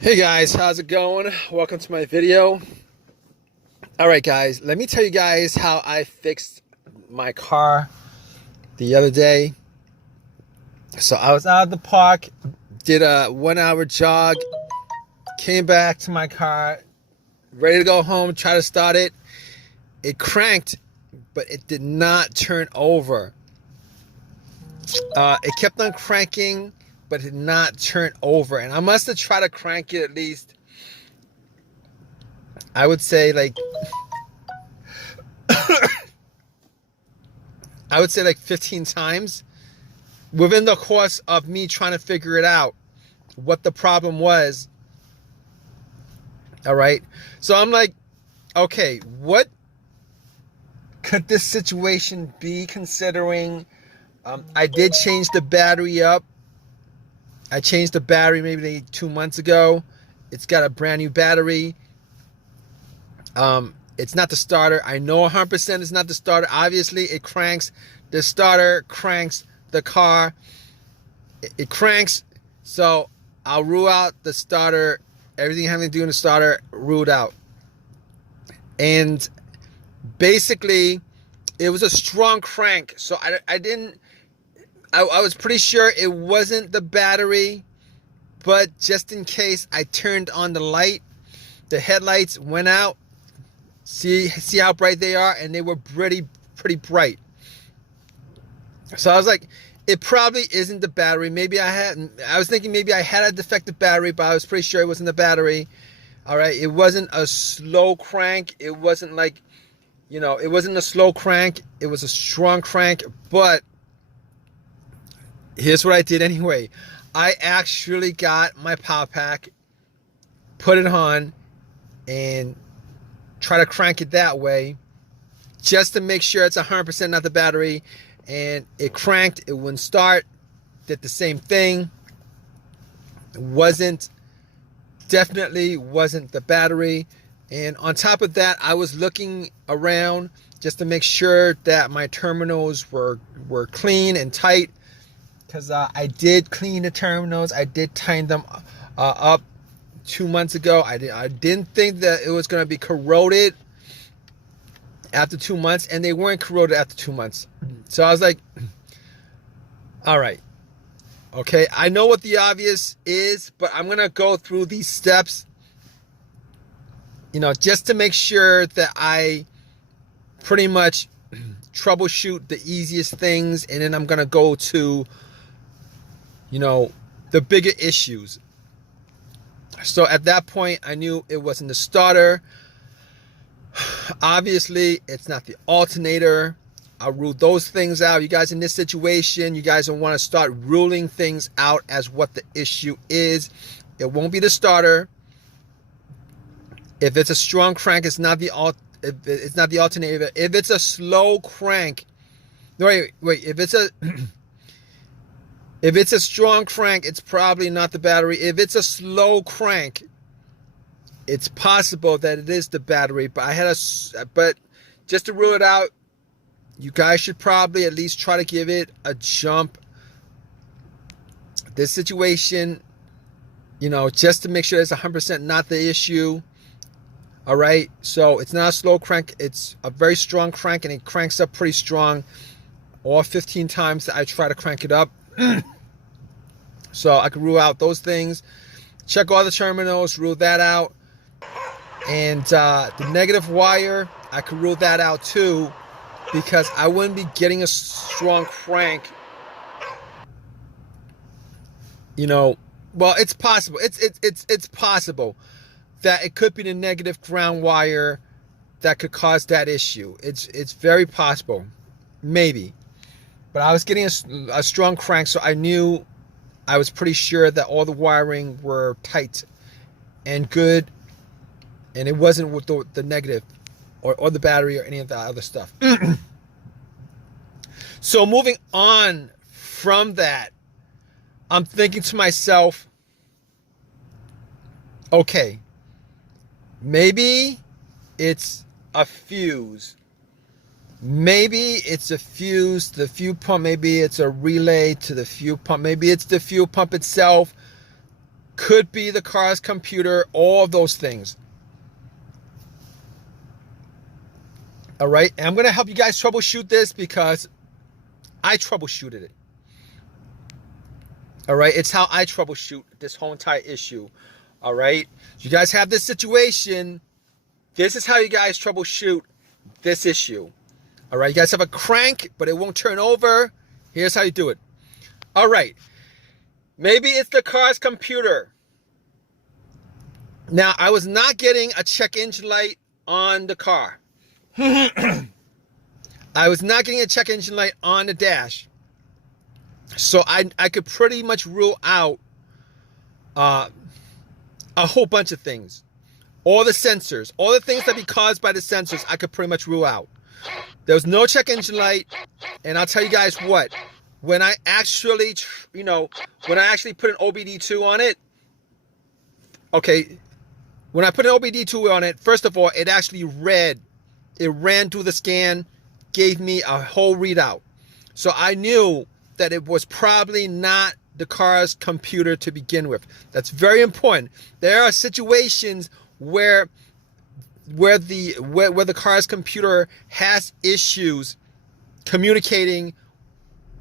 Hey guys, how's it going? Welcome to my video. All right, guys, let me tell you guys how I fixed my car the other day. So I was out at the park, did a 1 hour jog, came back to my car, ready to go home, try to start it. It cranked, but it did not turn over. It kept on cranking, but it did not turn over. And I must have tried to crank it at least, I would say like 15 times within the course of me trying to figure it out, what the problem was. All right. So I'm like, okay, what could this situation be considering? I did change the battery up. I changed the battery maybe 2 months ago. It's got a brand new battery. It's not the starter. I know 100% it's not the starter. Obviously, it cranks. The starter cranks the car. It cranks. So I'll rule out the starter. Everything having to do in the starter, ruled out. And basically, it was a strong crank. So I was pretty sure it wasn't the battery. But just in case, I turned on the light. The headlights went out. See how bright they are, and they were pretty bright. So I was like, it probably isn't the battery. I was thinking maybe I had a defective battery, but I was pretty sure it wasn't the battery. All right, it wasn't a slow crank. It wasn't like, it wasn't a slow crank. It was a strong crank. But here's what I did anyway. I actually got my power pack, put it on, and try to crank it that way just to make sure it's 100% not the battery. And it cranked. It wouldn't start. Did the same thing. Definitely wasn't the battery. And on top of that, I was looking around just to make sure that my terminals were clean and tight, because I did clean the terminals. I did tighten them up 2 months ago. I didn't think that it was going to be corroded after 2 months, and they weren't corroded after 2 months. So I was like, all right, okay, I know what the obvious is, but I'm going to go through these steps, just to make sure that I pretty much troubleshoot the easiest things, and then I'm going to go to, the bigger issues. So at that point, I knew it wasn't the starter. Obviously, it's not the alternator. I ruled those things out. You guys in this situation, you guys don't want to start ruling things out as what the issue is. It won't be the starter. If it's a strong crank, it's not the alternator. If it's a slow crank, wait. If it's a strong crank, it's probably not the battery. If it's a slow crank, it's possible that it is the battery. But just to rule it out, you guys should probably at least try to give it a jump. This situation, just to make sure it's 100% not the issue. All right. So it's not a slow crank. It's a very strong crank, and it cranks up pretty strong. All 15 times that I try to crank it up. So I can rule out those things. Check all the terminals, rule that out. And the negative wire, I could rule that out too, because I wouldn't be getting a strong crank. Well, it's possible. It's possible that it could be the negative ground wire that could cause that issue. It's very possible, maybe. But I was getting a strong crank, so I was pretty sure that all the wiring were tight and good, and it wasn't with the negative or the battery or any of the other stuff. So moving on from that, I'm thinking to myself, okay, maybe it's a fuse. Maybe it's a fuse, the fuel pump. Maybe it's a relay to the fuel pump. Maybe it's the fuel pump itself. Could be the car's computer, all of those things. All right, and I'm going to help you guys troubleshoot this because I troubleshooted it. All right, it's how I troubleshoot this whole entire issue. All right, you guys have this situation. This is how you guys troubleshoot this issue. All right, you guys have a crank, but it won't turn over. Here's how you do it. All right, maybe it's the car's computer. Now, I was not getting a check engine light on the car. I was not getting a check engine light on the dash. So I could pretty much rule out a whole bunch of things. All the sensors, all the things that be caused by the sensors, I could pretty much rule out. There was no check engine light. And I'll tell you guys what, when I actually, when I actually put an OBD2 on it, okay, when I put an OBD2 on it, first of all, it actually read. It ran through the scan, gave me a whole readout. So I knew that it was probably not the car's computer to begin with. That's very important. There are situations where the car's computer has issues communicating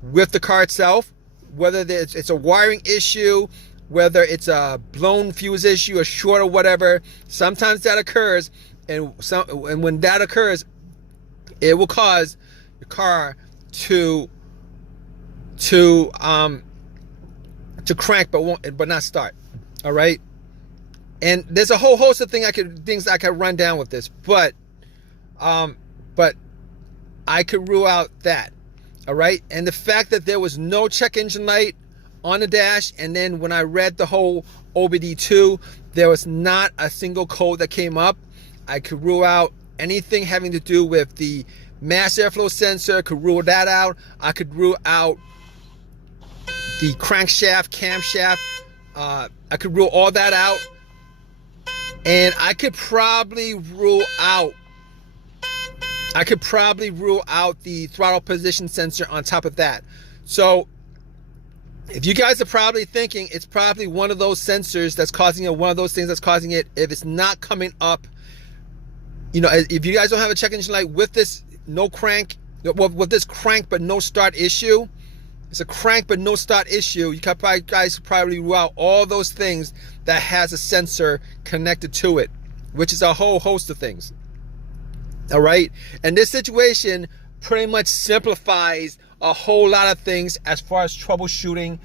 with the car itself, whether it's a wiring issue, whether it's a blown fuse issue, a short or whatever. Sometimes that occurs. And when that occurs, it will cause the car to crank but not start. All right, and there's a whole host of things I could run down with this, but I could rule out that. All right, and the fact that there was no check engine light on the dash, and then when I read the whole OBD2, there was not a single code that came up. I could rule out anything having to do with the mass airflow sensor, could rule that out. I could rule out the crankshaft, camshaft. I could rule all that out. And I could probably rule out the throttle position sensor on top of that. So if you guys are probably thinking it's probably one of those sensors that's causing it, one of those things that's causing it, if it's not coming up, if you guys don't have a check engine light with this with this crank but no start issue, it's a crank but no start issue, you guys probably rule out all those things that has a sensor connected to it, which is a whole host of things. All right, and this situation pretty much simplifies a whole lot of things as far as troubleshooting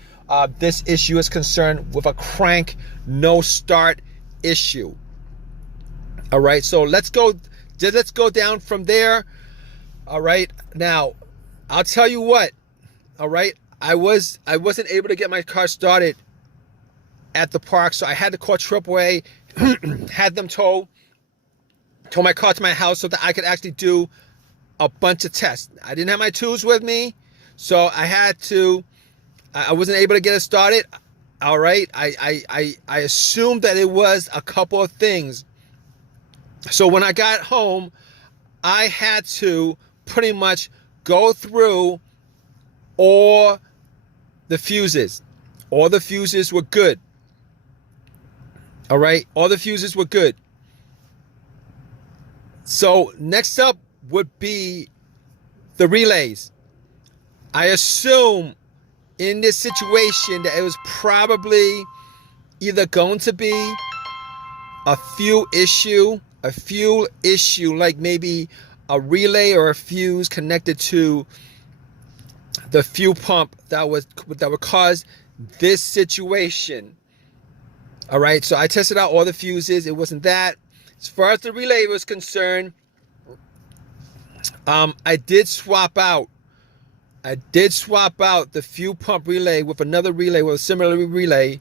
this issue is concerned with a crank no start issue. All right, so let's go down from there. All right, now I'll tell you what. All right, I wasn't able to get my car started at the park, so I had to call AAA, had them tow my car to my house so that I could actually do a bunch of tests. I didn't have my tools with me, so I wasn't able to get it started. All right, I assumed that it was a couple of things. So when I got home, I had to pretty much go through all the fuses. All the fuses were good. All right, all the fuses were good. So next up would be the relays. I assume in this situation that it was probably either going to be a fuel issue, like maybe a relay or a fuse connected to the fuel pump that would cause this situation. All right, so I tested out all the fuses. It wasn't that. As far as the relay was concerned, I did swap out the fuel pump relay with another relay, with a similar relay,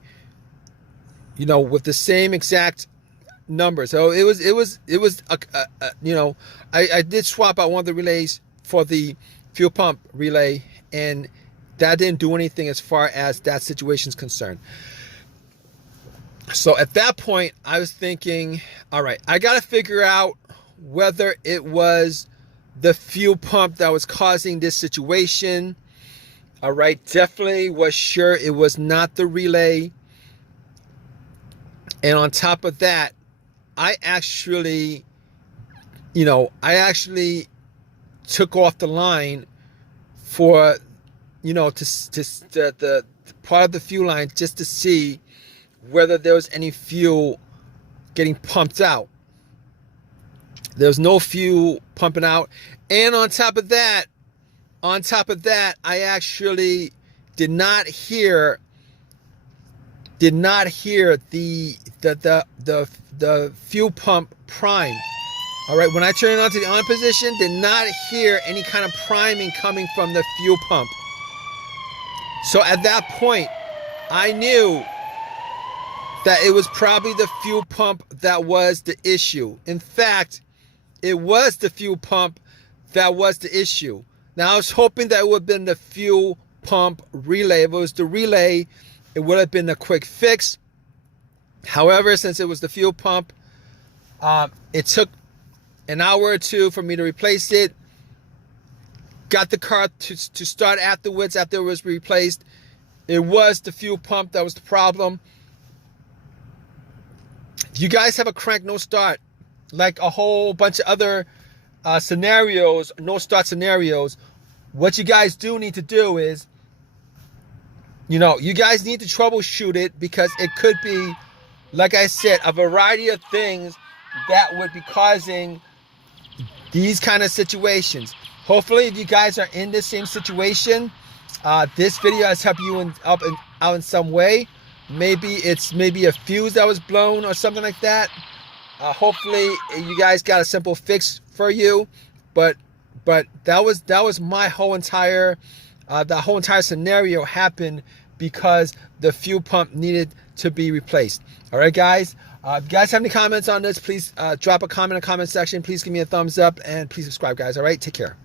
with the same exact number. So I did swap out one of the relays for the fuel pump relay, and that didn't do anything as far as that situation is concerned. So at that point, I was thinking, all right, I got to figure out whether it was the fuel pump that was causing this situation. All right, definitely was sure it was not the relay. And on top of that, I actually, I actually took off the line for, the part of the fuel line just to see whether there was any fuel getting pumped out. There was no fuel pumping out. And on top of that, I actually did not hear the fuel pump prime. All right, when I turned it on to the on position, did not hear any kind of priming coming from the fuel pump. So at that point, I knew that it was probably the fuel pump that was the issue. In fact, it was the fuel pump that was the issue. Now, I was hoping that it would have been the fuel pump relay. If it was the relay, it would have been a quick fix. However, since it was the fuel pump, it took an hour or two for me to replace it. Got the car to start afterwards after it was replaced. It was the fuel pump that was the problem. If you guys have a crank no start, like a whole bunch of other scenarios, no start scenarios, what you guys do need to do is, you guys need to troubleshoot it, because it could be, like I said, a variety of things that would be causing these kind of situations. Hopefully, if you guys are in the same situation, this video has helped you out in some way. Maybe it's a fuse that was blown or something like that. Hopefully, you guys got a simple fix for you. But that was my whole entire the whole entire scenario happened because the fuel pump needed to be replaced. All right, guys. If you guys have any comments on this, please drop a comment in the comment section. Please give me a thumbs up and please subscribe, guys. All right, take care.